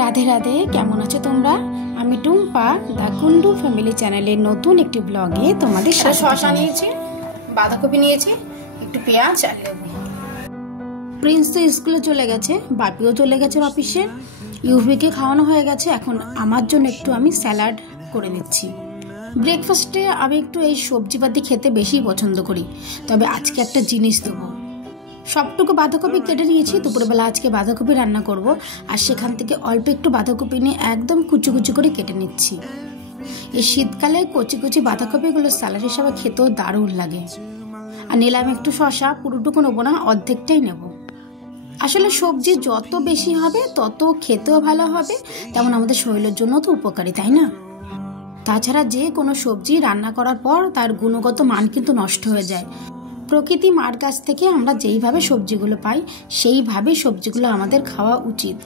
রাধে রাধে, কেমন আছো তোমরা? আমি টুম্পা, দা কুন্ডু ফ্যামিলি চ্যানেলের নতুন একটি ব্লগে তোমাদের সাথে। শসা নিয়েছি, বাঁধাকপি নিয়েছি, একটু পেঁয়াজ আর লেবু। প্রিন্স তো স্কুলে চলে গেছে, বাপিও চলে গেছে অফিসে, ইউভিকে খাওয়ানো হয়ে গেছে। এখন আমার জন্য একটু আমি স্যালাড করে নিচ্ছি। ব্রেকফাস্টে আমি একটু এই সবজিপাতি খেতে বেশি পছন্দ করি, তবে আজকে একটা জিনিস দেবো। সবটুকু বাঁধাকপি কেটে নিয়েছি, দুপুরবেলা আজকে বাঁধাকপি রান্না করব, আর সেখান থেকে অল্প একটু বাঁধাকপি নিয়ে একদম কুচি কুচি করে কেটে নিচ্ছি। এই শীতকালে কচি কচি বাঁধাকপিগুলো স্যালাড হিসাবে খেতেও দারুণ লাগে। আর নিলাম একটু শসা, পুরোটুকু নেবো না, অর্ধেকটাই নেব। আসলে সবজি যত বেশি হবে তত খেতেও ভালো হবে, তেমন আমাদের শরীরের জন্য তো উপকারী, তাই না? তাছাড়া যে কোনো সবজি রান্না করার পর তার গুণগত মান কিন্তু নষ্ট হয়ে যায়। প্রকৃতি মার কাছ থেকে আমরা যেইভাবে সবজিগুলো পাই সেইভাবে সবজিগুলো আমাদের খাওয়া উচিত।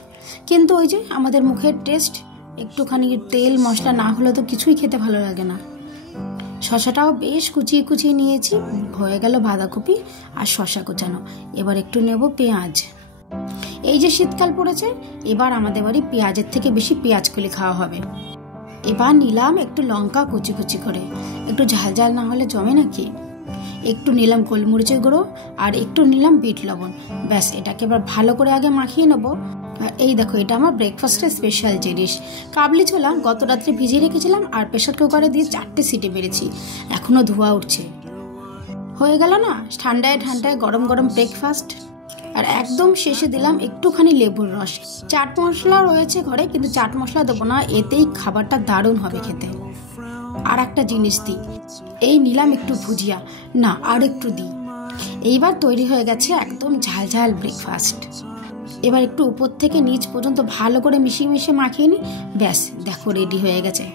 কিন্তু ওই যে আমাদের মুখের টেস্ট, একটুখানি তেল মশলা না হলে তো কিছুই খেতে ভালো লাগে না। শসাটাও বেশ কুচিয়ে কুচিয়ে নিয়েছি, হয়ে গেল বাঁধাকপি আর শসা কোচানো। এবার একটু নেব পেঁয়াজ। এই যে শীতকাল পড়েছে, এবার আমাদের বাড়ি পেঁয়াজের থেকে বেশি পেঁয়াজ কলি খাওয়া হবে। এবার নিলাম একটু লঙ্কা কুচি কুচি করে, একটু ঝাল ঝাল না হলে জমে নাকি। একটু নিলাম গোলমরিচের গুঁড়ো আর একটু নিলাম বিট লবণ। ব্যাস, এটাকে এবার ভালো করে আগে মাখিয়ে নেবো। আর এই দেখো, এটা আমার ব্রেকফাস্টের স্পেশাল জিনিস। কাবলি ছোলা গত রাত্রে ভিজিয়ে রেখেছিলাম আর প্রেসার কুকারে দিয়ে 4টে সিটি মেরেছি, এখনো ধোয়া উঠছে। হয়ে গেল না ঠান্ডায় ঠান্ডায় গরম গরম ব্রেকফাস্ট। আর একদম শেষে দিলাম একটুখানি লেবুর রস। চাট মশলা রয়েছে ঘরে, কিন্তু চাট মশলা দেবো না, এতেই খাবারটা দারুণ হবে খেতে। আর একটা জিনিস দিই, এই নিলাম একটু ভুজিয়া, না আর একটু দিই। এইবার তৈরি হয়ে গেছে একদম ঝাল ঝাল ব্রেকফাস্ট। এবার একটু উপর থেকে নিচ পর্যন্ত ভালো করে মিশিয়ে মিশিয়ে মাখিয়ে নিই। ব্যাস দেখো, রেডি হয়ে গেছে।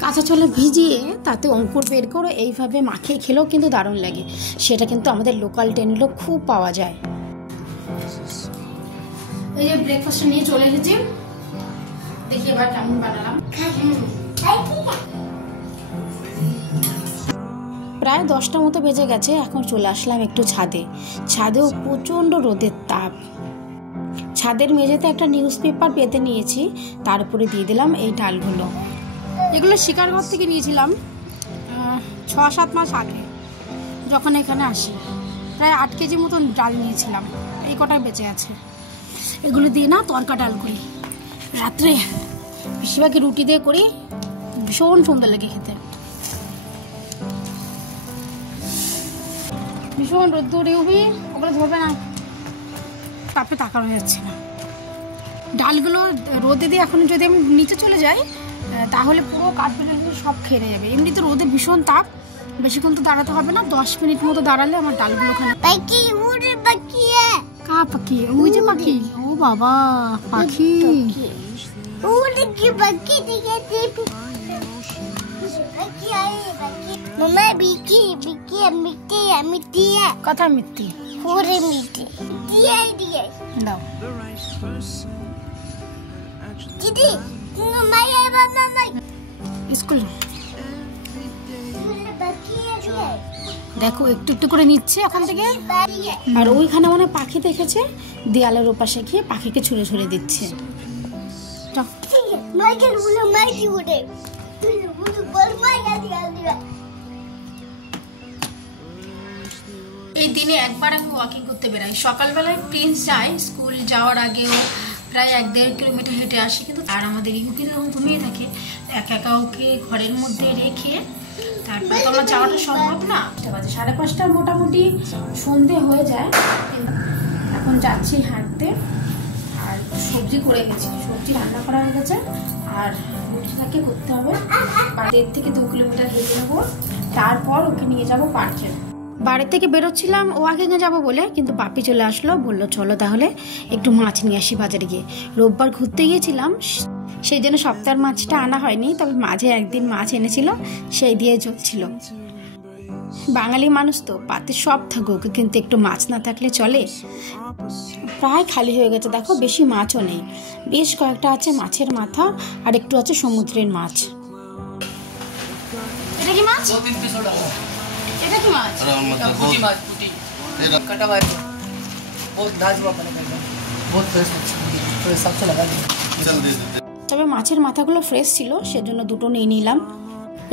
কাঁচা ছোলা ভিজিয়ে তাতে অঙ্কুর বের করে এইভাবে মাখিয়ে খেলেও কিন্তু দারুণ লাগে। সেটা কিন্তু আমাদের লোকাল টেনেলও খুব পাওয়া যায়। এই যে ব্রেকফাস্ট নিয়ে চলে এসেছি, দেখি এবার কেমন বানালাম। প্রায় 10টা মতো বেজে গেছে, এখন চলে আসলাম একটু ছাদে। ছাদেও প্রচণ্ড রোদের তাপ। ছাদের মেঝেতে একটা নিউজ পেপার পেতে নিয়েছি, তারপরে দিয়ে দিলাম এই ডালগুলো। এগুলো শিকারগড় থেকে নিয়েছিলাম 6-7 মাস আগে, যখন এখানে আসি। প্রায় 8 কেজি মতন ডাল নিয়েছিলাম, এই কটাই বেঁচে আছে। এগুলো দিয়ে না তরকা ডাল করি রাত্রে, বেশিরভাগই রুটি দিয়ে করি, ভীষণ সুন্দর লাগে খেতে। ভীষণ রোদ্দুর, ইউভি ওগুলো ধরবে না, তাপে তাকানো যাচ্ছে না। ডালগুলো রোদে দিয়ে এখন যদি আমি নিচে চলে যাই তাহলে পুরো কাঠবিড়ালগুলো সব খেয়ে যাবে। এমনিতে রোদে ভীষণ তাপ, বেশিক্ষণ তো দাঁড়াতে হবে না, 10 মিনিট মতো দাঁড়ালে আমার ডালগুলো পাখি। ওই যে পাখি, ও বাবা পাখি। কথা মিথ্যে দাও স্কুল। দেখো একটু একটু করে নিচ্ছে ওখান থেকে। আর ওইখানে মনে পাখি দেখেছে, দেয়ালের ওপাশে গিয়ে পাখিকে ছুঁড়ে ছুঁড়ে দিচ্ছে। এই দিনে একবার আমি ওয়াকিং করতে বেরাই। সকালবেলায় প্রিন্স যায়, স্কুল যাওয়ার আগেও প্রায় 1-1.5 কিলোমিটার হেঁটে আসে। কিন্তু আর আমাদের ইউকে যখন ঘুমিয়ে থাকে, একা একা ওকে ঘরের মধ্যে রেখে তারপরে তো আমার যাওয়াটা সম্ভব না। 5:30 মোটামুটি সন্ধে হয়ে যায়। এখন যাচ্ছি হাঁটতে, আর সবজি করে গেছি, সবজি রান্না করা হয়ে গেছে, আর রুটিটাকে করতে হবে। 1.5 থেকে 2 কিলোমিটার হেঁটে নেবো, তারপর ওকে নিয়ে যাবো পার্কে। বাড়ি থেকে বেরোচ্ছিলাম ওয়াকিংয়ে যাবো বলে, কিন্তু পাপি চলে আসলো, বললো চলো তাহলে একটু মাছ নিয়ে আসি বাজারে গিয়ে। রোববার ঘুরতে গিয়েছিলাম, সেই জন্য সপ্তাহের মাছটা আনা হয়নি, তবে মাঝে একদিন মাছ এনেছিল, সেই দিয়ে চলছিল। বাঙালি মানুষ তো পাতে সব থাকুক, কিন্তু একটু মাছ না থাকলে চলে। প্রায় খালি হয়ে গেছে, দেখো বেশি মাছও নেই, বেশ কয়েকটা আছে মাছের মাথা আর একটু আছে সমুদ্রের মাছ। এটা কি মাছ? এটা কি মাছ? পুঁটি মাছ, পুঁটি কাটা মাছ। তবে মাছের মাথাগুলো ফ্রেশ ছিল, সেজন্য দুটো নিয়ে নিলাম।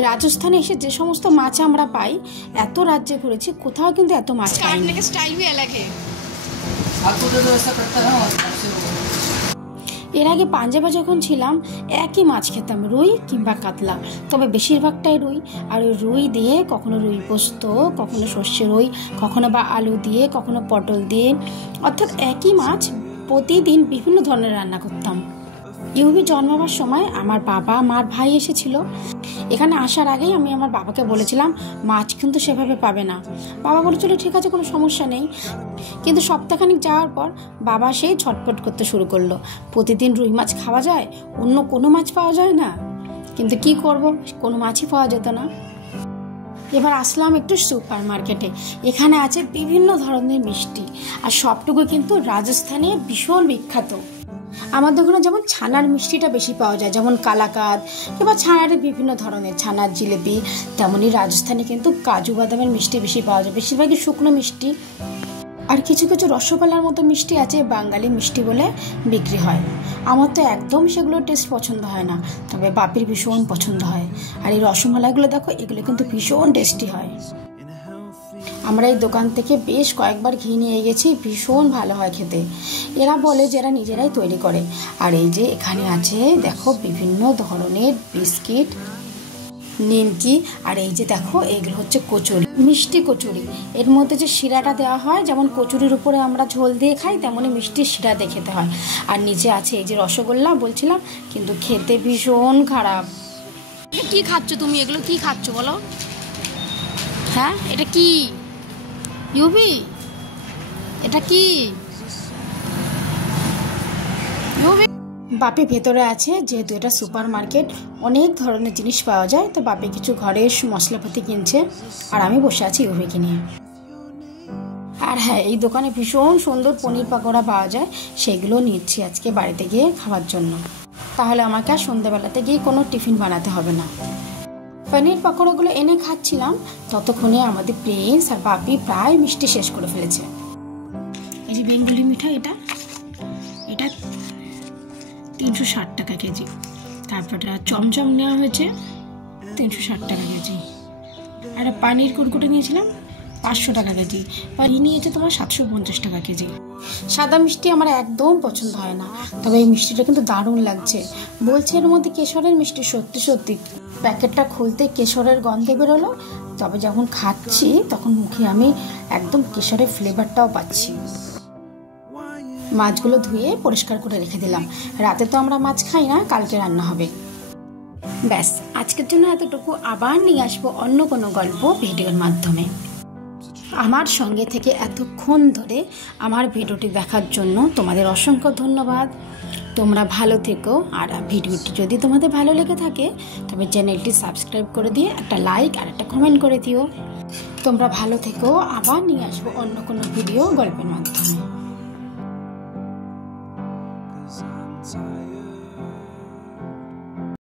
রাজস্থানে এসে যে সমস্ত মাছ আমরা পাই, এত রাজ্যে ঘুরেছি, কোথাও কিন্তু এত মাছ পাইনি। এর আগে পাঞ্জাবে যখন ছিলাম একই মাছ খেতাম, রুই কিংবা কাতলা, তবে বেশিরভাগটাই রুই। আর ওই রুই দিয়ে কখনো রুই পোস্ত, কখনো সর্ষে রুই, কখনো বা আলু দিয়ে, কখনো পটল দিয়ে, অর্থাৎ একই মাছ প্রতিদিন বিভিন্ন ধরনের রান্না করতাম। ইউবি জন্মাবার সময় আমার বাবা মার ভাই এসেছিল। এখানে আসার আগেই আমি আমার বাবাকে বলেছিলাম মাছ কিন্তু সেভাবে পাবে না। বাবা বলেছিল ঠিক আছে, কোনো সমস্যা নেই। কিন্তু সপ্তাহখানিক যাওয়ার পর বাবা সেই ছটফট করতে শুরু করলো, প্রতিদিন রুই মাছ খাওয়া যায়, অন্য কোনো মাছ পাওয়া যায় না। কিন্তু কি করব, কোনো মাছই পাওয়া যেত না। এবার আসলাম একটু সুপার মার্কেটে। এখানে আছে বিভিন্ন ধরনের মিষ্টি, আর সবটুকু কিন্তু রাজস্থানে ভীষণ বিখ্যাত। আমাদের ওখানে যেমন ছানার মিষ্টিটা বেশি পাওয়া যায়, যেমন কালাকাদ কিংবা ছানার বিভিন্ন ধরনের ছানার জিলেবি, তেমনই রাজস্থানে কিন্তু কাজু বাদামের মিষ্টি বেশি পাওয়া যায়, বেশিরভাগই শুকনো মিষ্টি। আর কিছু কিছু রসগোল্লার মতো মিষ্টি আছে, বাঙালি মিষ্টি বলে বিক্রি হয়। আমার তো একদম সেগুলোর টেস্ট পছন্দ হয় না, তবে বাপির ভীষণ পছন্দ হয়। আর এই রসমালাইগুলো দেখো, এগুলো কিন্তু ভীষণ টেস্টি হয়। আমরা এই দোকান থেকে বেশ কয়েকবার ঘি নিয়ে গেছি, ভীষণ ভালো হয় খেতে। এরা বলে যে এরা নিজেরাই তৈরি করে। আর এই যে এখানে আছে দেখো বিভিন্ন ধরনের বিস্কিট, নিমকি, আর এই যে দেখো এগুলো হচ্ছে কচুরি, মিষ্টি কচুরি। এর মধ্যে যে শিরাটা দেওয়া হয়, যেমন কচুরির উপরে আমরা ঝোল দিয়ে খাই, তেমনই মিষ্টির শিরা দিয়ে খেতে হয়। আর নিচে আছে এই যে রসগোল্লা বলছিলাম, কিন্তু খেতে ভীষণ খারাপ। কি খাচ্ছ তুমি? এগুলো কি খাচ্ছ বলো? হ্যাঁ, এটা কি ইউবি? এটা কি ইউবি? বাপি ভেতরে আছে, যেহেতু এটা সুপার মার্কেট, অনেক ধরনের জিনিস পাওয়া যায়। তো বাপি কিছু ঘরের মশলাপাতি কিনছে, আর আমি বসে আছি ইউবিকে নিয়ে। আর হ্যাঁ, এই দোকানে ভীষণ সুন্দর পনির পাকোড়া পাওয়া যায়, সেগুলো নিচ্ছি আজকে বাড়িতে গিয়ে খাওয়ার জন্য। তাহলে আমাকে আর সন্ধ্যাবেলাতে গিয়ে কোনো টিফিন বানাতে হবে না। পনির পাকোড়াগুলো এনে খাচ্ছিলাম, ততক্ষণে আমাদের প্রিন্স আর বাপি প্রায় মিষ্টি শেষ করে ফেলেছে। এই যে বেঙ্গলি মিঠাই, এটা 360 টাকা কেজি। তারপর চমচম নেওয়া হয়েছে 360 টাকা কেজি। আর পানির কুরকুটে নিয়েছিলাম 500 টাকা কেজি। পানি নিয়েছে তোমার 750 টাকা কেজি। সাদা মিষ্টি আমার একদম পছন্দ হয় না, তবে এই মিষ্টিটা কিন্তু দারুণ লাগছে। বলছে এর মধ্যে কেশরের মিষ্টি। সত্যি সত্যি প্যাকেটটা খুলতে কেশরের গন্ধে বেরোলো, তবে যখন খাচ্ছি তখন মুখে আমি একদম কেশরের ফ্লেভারটাও পাচ্ছি। মাছগুলো ধুয়ে পরিষ্কার করে রেখে দিলাম। রাতে তো আমরা মাছ খাই না, কালকে রান্না হবে। ব্যাস, আজকের জন্য এতটুকু। আবার নিয়ে আসবো অন্য কোনো গল্প ভিডিওর মাধ্যমে। আমার সঙ্গে থেকে এতক্ষণ ধরে আমার ভিডিওটি দেখার জন্য তোমাদের অসংখ্য ধন্যবাদ। তোমরা ভালো থেকো। আর ভিডিওটি যদি তোমাদের ভালো লেগে থাকে, তবে চ্যানেলটি সাবস্ক্রাইব করে দিয়ে একটা লাইক আর একটা কমেন্ট করে দিও। তোমরা ভালো থেকো। আবার নিয়ে আসবো অন্য কোনো ভিডিও গল্পের মাধ্যমে।